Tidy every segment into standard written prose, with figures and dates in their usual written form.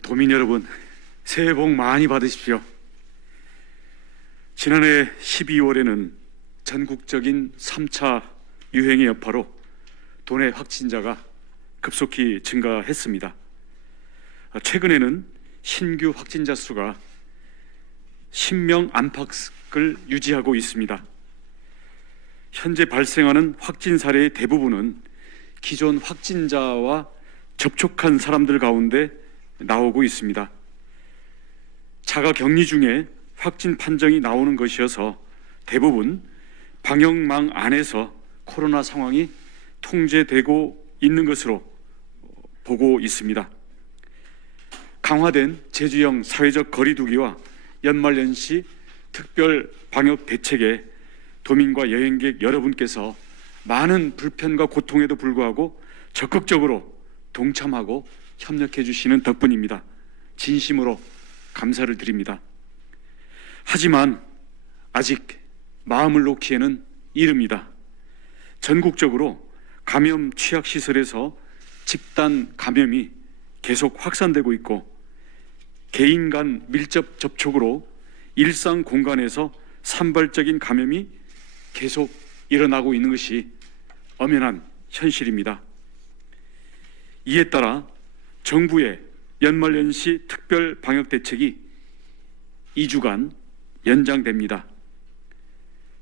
도민 여러분, 새해 복 많이 받으십시오. 지난해 12월에는 전국적인 3차 유행의 여파로 도내 확진자가 급속히 증가했습니다. 최근에는 신규 확진자 수가 10명 안팎을 유지하고 있습니다. 현재 발생하는 확진 사례의 대부분은 기존 확진자와 접촉한 사람들 가운데 나오고 있습니다. 자가 격리 중에 확진 판정이 나오는 것이어서 대부분 방역망 안에서 코로나 상황이 통제되고 있는 것으로 보고 있습니다. 강화된 제주형 사회적 거리두기와 연말연시 특별 방역 대책에 도민과 여행객 여러분께서 많은 불편과 고통에도 불구하고 적극적으로 동참하고 협력해 주시는 덕분입니다. 진심으로 감사를 드립니다. 하지만 아직 마음을 놓기에는 이릅니다. 전국적으로 감염 취약시설에서 집단 감염이 계속 확산되고 있고 개인 간 밀접 접촉으로 일상 공간에서 산발적인 감염이 계속 일어나고 있는 것이 엄연한 현실입니다. 이에 따라 정부의 연말연시 특별 방역 대책이 2주간 연장됩니다.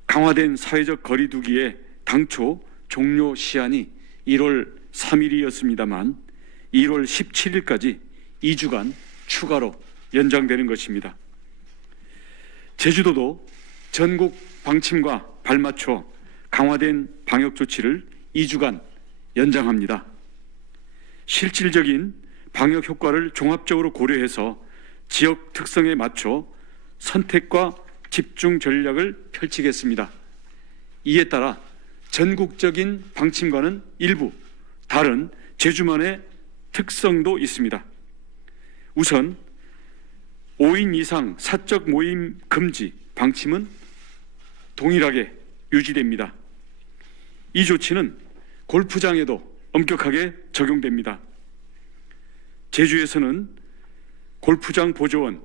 강화된 사회적 거리두기의 당초 종료 시한이 1월 3일이었습니다만 1월 17일까지 2주간 추가로 연장되는 것입니다. 제주도도 전국 방침과 발맞춰 강화된 방역 조치를 2주간 연장합니다. 실질적인 방역 효과를 종합적으로 고려해서 지역 특성에 맞춰 선택과 집중 전략을 펼치겠습니다. 이에 따라 전국적인 방침과는 일부 다른 제주만의 특성도 있습니다. 우선 5인 이상 사적 모임 금지 방침은 동일하게 유지됩니다. 이 조치는 골프장에도 엄격하게 적용됩니다. 제주에서는 골프장 보조원,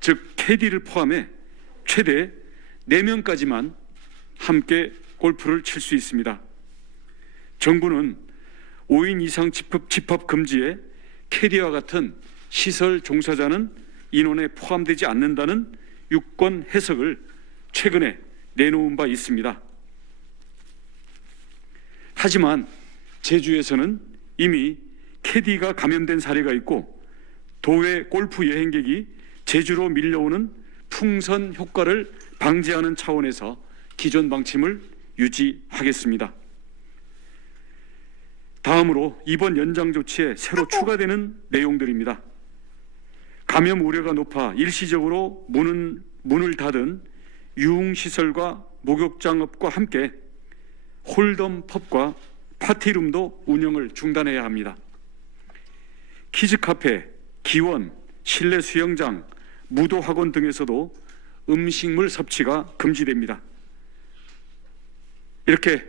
즉 캐디를 포함해 최대 4명까지만 함께 골프를 칠 수 있습니다. 정부는 5인 이상 집합 금지에 캐디와 같은 시설 종사자는 인원에 포함되지 않는다는 유권 해석을 최근에 내놓은 바 있습니다. 하지만 제주에서는 이미 캐디가 감염된 사례가 있고 도외 골프 여행객이 제주로 밀려오는 풍선 효과를 방지하는 차원에서 기존 방침을 유지하겠습니다. 다음으로 이번 연장 조치에 새로 추가되는 내용들입니다. 감염 우려가 높아 일시적으로 문을 닫은 유흥시설과 목욕장업과 함께 홀덤 펍과 파티룸도 운영을 중단해야 합니다. 키즈카페, 기원, 실내 수영장, 무도학원 등에서도 음식물 섭취가 금지됩니다. 이렇게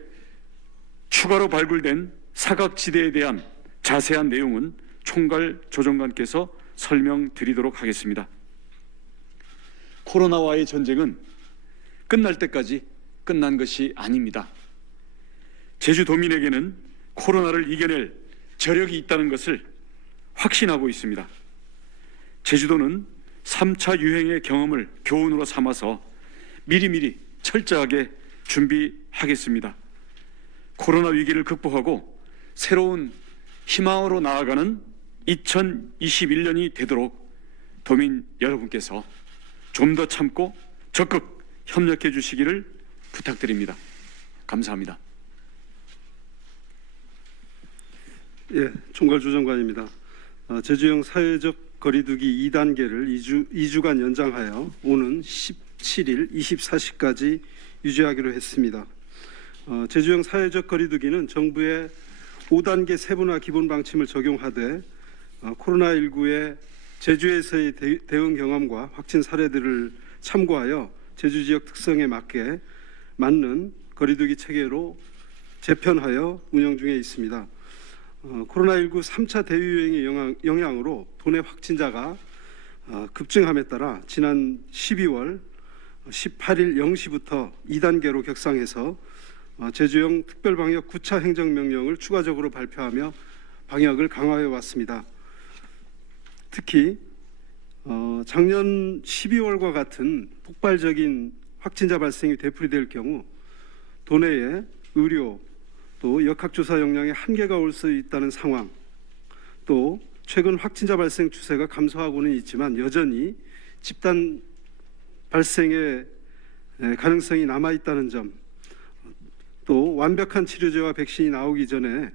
추가로 발굴된 사각지대에 대한 자세한 내용은 총괄 조정관께서 설명드리도록 하겠습니다. 코로나와의 전쟁은 끝날 때까지 끝난 것이 아닙니다. 제주도민에게는 코로나를 이겨낼 저력이 있다는 것을 확신하고 있습니다. 제주도는 3차 유행의 경험을 교훈으로 삼아서 미리미리 철저하게 준비하겠습니다. 코로나 위기를 극복하고 새로운 희망으로 나아가는 2021년이 되도록 도민 여러분께서 좀 더 참고 적극 협력해 주시기를 부탁드립니다. 감사합니다. 예, 총괄조정관입니다. 제주형 사회적 거리두기 2단계를 2주간 연장하여 오는 17일 24시까지 유지하기로 했습니다. 제주형 사회적 거리두기는 정부의 5단계 세분화 기본 방침을 적용하되 코로나19의 제주에서의 대응 경험과 확진 사례들을 참고하여 제주 지역 특성에 맞는 거리두기 체계로 재편하여 운영 중에 있습니다. 코로나19 3차 대유행의 영향으로 도내 확진자가 급증함에 따라 지난 12월 18일 0시부터 2단계로 격상해서 제주형 특별방역 9차 행정명령을 추가적으로 발표하며 방역을 강화해 왔습니다. 특히 작년 12월과 같은 폭발적인 확진자 발생이 되풀이될 경우 도내에 의료 또 역학조사 역량에 한계가 올 수 있다는 상황, 또 최근 확진자 발생 추세가 감소하고는 있지만 여전히 집단 발생의 가능성이 남아 있다는 점, 또 완벽한 치료제와 백신이 나오기 전에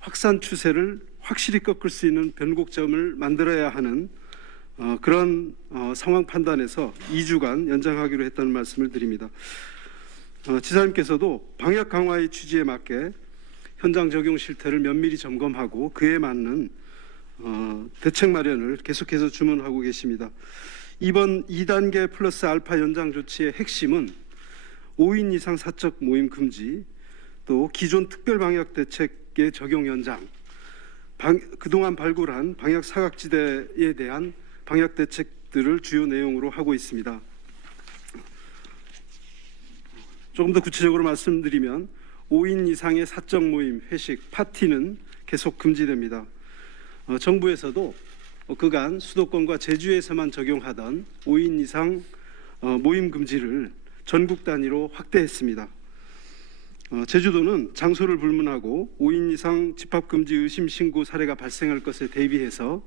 확산 추세를 확실히 꺾을 수 있는 변곡점을 만들어야 하는 그런 상황 판단에서 2주간 연장하기로 했다는 말씀을 드립니다. 지사님께서도 방역 강화의 취지에 맞게 현장 적용 실태를 면밀히 점검하고 그에 맞는 대책 마련을 계속해서 주문하고 계십니다. 이번 2단계 플러스 알파 연장 조치의 핵심은 5인 이상 사적 모임 금지, 또 기존 특별 방역 대책의 적용 연장, 그동안 발굴한 방역 사각지대에 대한 방역 대책들을 주요 내용으로 하고 있습니다. 조금 더 구체적으로 말씀드리면 5인 이상의 사적 모임, 회식, 파티는 계속 금지됩니다. 정부에서도 그간 수도권과 제주에서만 적용하던 5인 이상 모임 금지를 전국 단위로 확대했습니다. 제주도는 장소를 불문하고 5인 이상 집합금지 의심 신고 사례가 발생할 것에 대비해서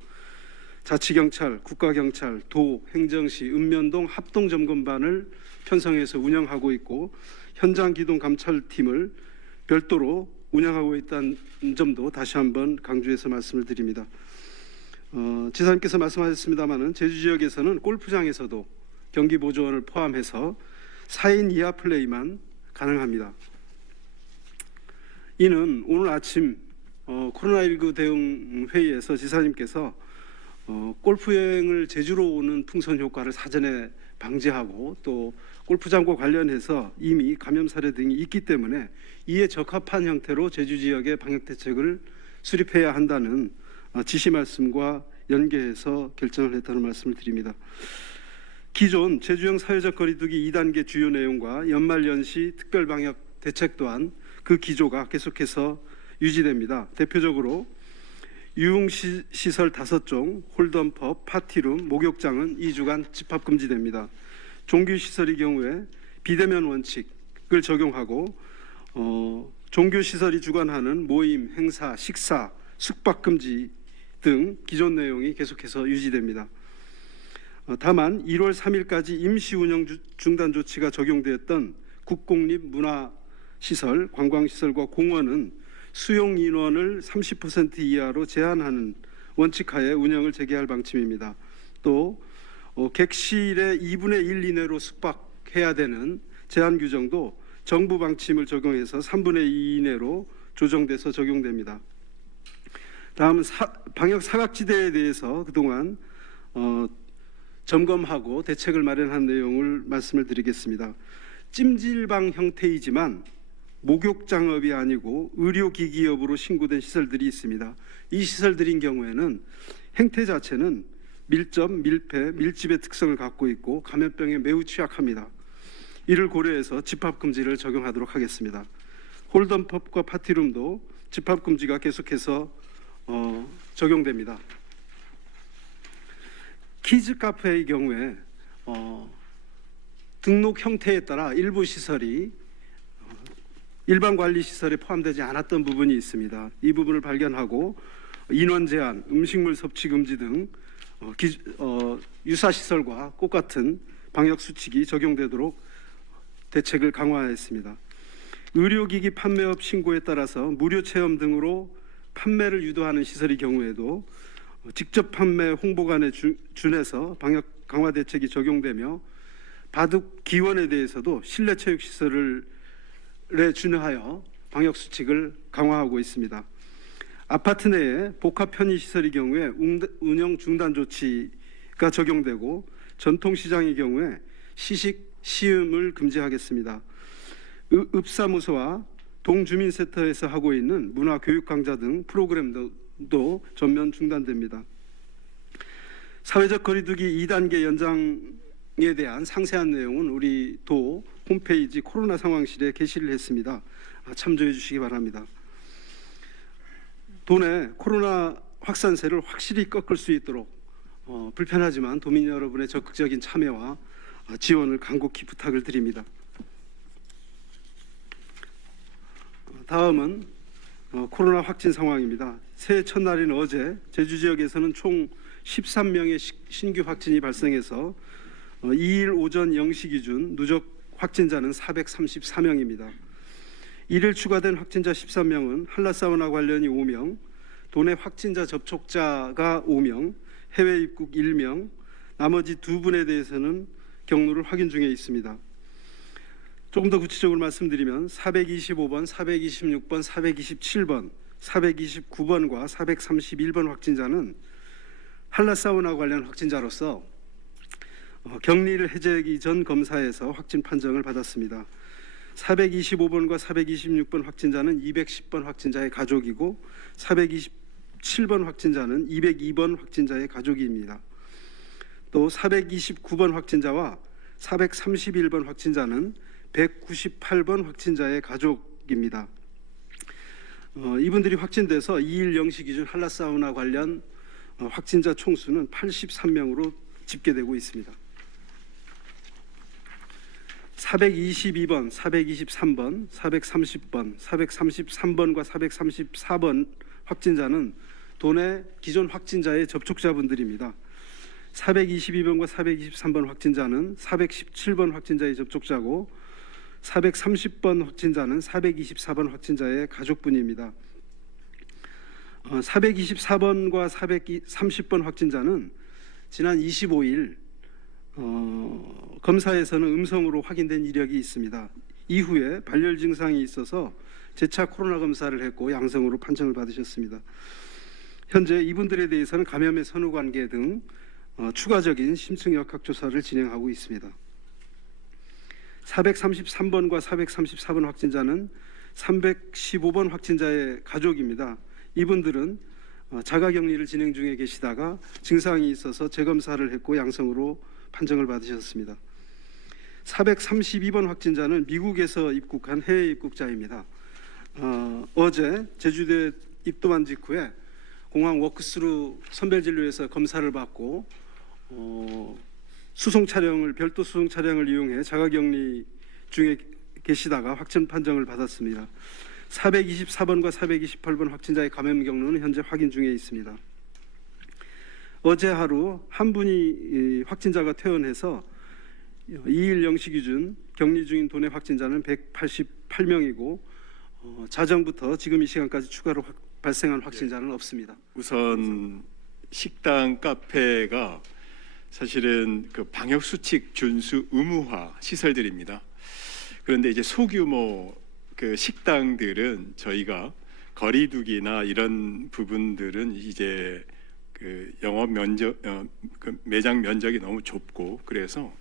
자치경찰, 국가경찰, 도, 행정시, 읍면동 합동점검반을 편성해서 운영하고 있고 현장 기동 감찰팀을 별도로 운영하고 있다는 점도 다시 한번 강조해서 말씀을 드립니다. 지사님께서 말씀하셨습니다마는 제주 지역에서는 골프장에서도 경기 보조원을 포함해서 4인 이하 플레이만 가능합니다. 이는 오늘 아침 코로나19 대응 회의에서 지사님께서 골프 여행을 제주로 오는 풍선 효과를 사전에 방지하고 또 골프장과 관련해서 이미 감염 사례 등이 있기 때문에 이에 적합한 형태로 제주 지역의 방역 대책을 수립해야 한다는 지시 말씀과 연계해서 결정을 했다는 말씀을 드립니다. 기존 제주형 사회적 거리두기 2단계 주요 내용과 연말 연시 특별 방역 대책 또한 그 기조가 계속해서 유지됩니다. 대표적으로 유흥시설 5종, 홀덤펍, 파티룸, 목욕장은 2주간 집합금지됩니다. 종교시설의 경우에 비대면 원칙을 적용하고 종교시설이 주관하는 모임, 행사, 식사, 숙박금지 등 기존 내용이 계속해서 유지됩니다. 다만 1월 3일까지 임시 운영 중단 조치가 적용되었던 국공립 문화시설, 관광시설과 공원은 수용 인원을 30% 이하로 제한하는 원칙하에 운영을 재개할 방침입니다. 또 객실의 2분의 1 이내로 숙박해야 되는 제한 규정도 정부 방침을 적용해서 3분의 2 이내로 조정돼서 적용됩니다. 다음은 방역 사각지대에 대해서 그동안 점검하고 대책을 마련한 내용을 말씀을 드리겠습니다. 찜질방 형태이지만 목욕장업이 아니고 의료기기업으로 신고된 시설들이 있습니다. 이 시설들인 경우에는 행태 자체는 밀접, 밀폐, 밀집의 특성을 갖고 있고 감염병에 매우 취약합니다. 이를 고려해서 집합금지를 적용하도록 하겠습니다. 홀덤펍과 파티룸도 집합금지가 계속해서 적용됩니다. 키즈 카페의 경우에 등록 형태에 따라 일부 시설이 일반 관리 시설에 포함되지 않았던 부분이 있습니다. 이 부분을 발견하고 인원 제한, 음식물 섭취 금지 등 유사 시설과 똑같은 방역 수칙이 적용되도록 대책을 강화했습니다. 의료기기 판매업 신고에 따라서 무료 체험 등으로 판매를 유도하는 시설의 경우에도 직접 판매 홍보관에 준해서 방역 강화 대책이 적용되며 바둑 기원에 대해서도 실내 체육 시설에 준하여 방역 수칙을 강화하고 있습니다. 아파트 내에 복합 편의 시설의 경우에 운영 중단 조치가 적용되고 전통시장의 경우에 시식 시음을 금지하겠습니다. 읍사무소와 동주민센터에서 하고 있는 문화교육 강좌 등 프로그램도 전면 중단됩니다. 사회적 거리두기 2단계 연장에 대한 상세한 내용은 우리 도 홈페이지 코로나 상황실에 게시를 했습니다. 참조해 주시기 바랍니다. 도내 코로나 확산세를 확실히 꺾을 수 있도록 불편하지만 도민 여러분의 적극적인 참여와 지원을 간곡히 부탁을 드립니다. 다음은 코로나 확진 상황입니다. 새해 첫날인 어제 제주 지역에서는 총 13명의 신규 확진이 발생해서 2일 오전 0시 기준 누적 확진자는 434명입니다. 이를 추가된 확진자 13명은 한라사우나 관련이 5명, 도내 확진자 접촉자가 5명, 해외 입국 1명, 나머지 2분에 대해서는 경로를 확인 중에 있습니다. 조금 더 구체적으로 말씀드리면 425번, 426번, 427번, 429번과 431번 확진자는 한라사우나 관련 확진자로서 격리를 해제하기 전 검사에서 확진 판정을 받았습니다. 425번과 426번 확진자는 210번 확진자의 가족이고 427번 확진자는 202번 확진자의 가족입니다. 또 429번 확진자와 431번 확진자는 198번 확진자의 가족입니다. 이분들이 확진돼서 2일 0시 기준 한라사우나 관련 확진자 총수는 83명으로 집계되고 있습니다. 422번, 423번, 430번, 433번과 434번 확진자는 도내 기존 확진자의 접촉자분들입니다. 422번과 423번 확진자는 417번 확진자의 접촉자고 430번 확진자는 424번 확진자의 가족분입니다. 424번과 430번 확진자는 지난 25일 검사에서는 음성으로 확인된 이력이 있습니다. 이후에 발열 증상이 있어서 재차 코로나 검사를 했고 양성으로 판정을 받으셨습니다. 현재 이분들에 대해서는 감염의 선후 관계 등 추가적인 심층 역학 조사를 진행하고 있습니다. 433번과 434번 확진자는 315번 확진자의 가족입니다. 이분들은 자가격리를 진행 중에 계시다가 증상이 있어서 재검사를 했고 양성으로 판정을 받으셨습니다. 432번 확진자는 미국에서 입국한 해외 입국자입니다. 어제 제주도에 입도한 직후에 공항 워크스루 선별진료에서 검사를 받고 별도 수송 차량을 이용해 자가격리 중에 계시다가 확진 판정을 받았습니다. 424번과 428번 확진자의 감염 경로는 현재 확인 중에 있습니다. 어제 하루 한 분이 확진자가 퇴원해서 2일 0시 기준 격리 중인 도내 확진자는 188명이고 자정부터 지금 이 시간까지 추가로 발생한 확진자는 없습니다. 우선 식당, 카페가 사실은 그 방역 수칙 준수 의무화 시설들입니다. 그런데 이제 소규모 그 식당들은 저희가 거리두기나 이런 부분들은 이제 그 영업 면적, 그 매장 면적이 너무 좁고 그래서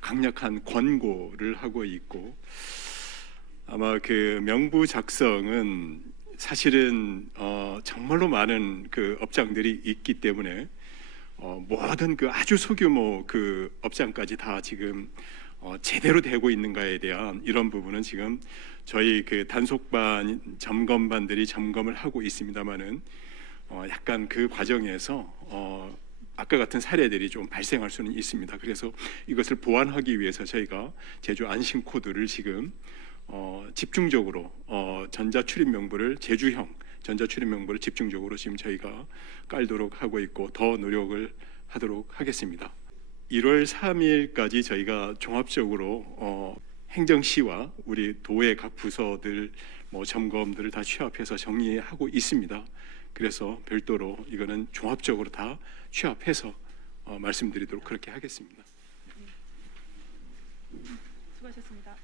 강력한 권고를 하고 있고 아마 그 명부 작성은 사실은 정말로 많은 그 업장들이 있기 때문에 모든 그 아주 소규모 그 업장까지 다 지금 제대로 되고 있는가에 대한 이런 부분은 지금 저희 그 단속반 점검반들이 점검을 하고 있습니다만은 약간 그 과정에서 아까 같은 사례들이 좀 발생할 수는 있습니다. 그래서 이것을 보완하기 위해서 저희가 제주 안심 코드를 지금 집중적으로 전자출입 명부를 제주형 전자출입 명부를 집중적으로 지금 저희가 깔도록 하고 있고 더 노력을 하도록 하겠습니다. 1월 3일까지 저희가 종합적으로 행정시와 우리 도의 각 부서들 점검들을 다 취합해서 정리하고 있습니다. 그래서 별도로 이거는 종합적으로 다 취합해서 말씀드리도록 그렇게 하겠습니다. 수고하셨습니다.